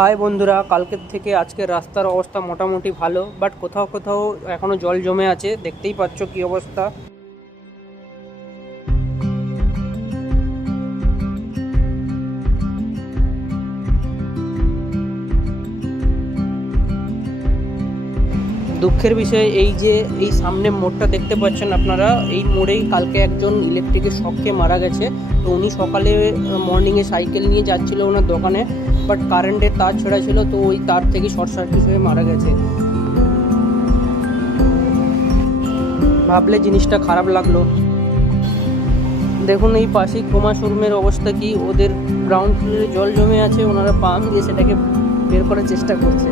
High বন্ধুরা, কালকের থেকে আজকের রাস্তার অবস্থা মোটামুটি ভালো, বাট কোথাও কোথাও এখনও জল জমে আছে। দেখতেই পাচ্ছ কি অবস্থা। দুঃখের বিষয় এই যে এই সামনে মোড়টা দেখতে পাচ্ছেন আপনারা, এই মোড়েই কালকে একজন ইলেকট্রিকের শক খেয়ে মারা গেছে। তো উনি সকালে মর্নিংয়ে সাইকেল নিয়ে যাচ্ছিল ওনার দোকানে, বাট কারেন্টের তার ছেঁড়া ছিল, তো ওই তার থেকে শর্ট সার্কিট হয়ে মারা গেছে। ভাবলে জিনিসটা খারাপ লাগলো। দেখুন এই পাশেই ক্রোমা শোরুমের অবস্থা কি, ওদের গ্রাউন্ড ফ্লোরে জল জমে আছে, ওনারা পাম্প দিয়ে সেটাকে বের করার চেষ্টা করছে।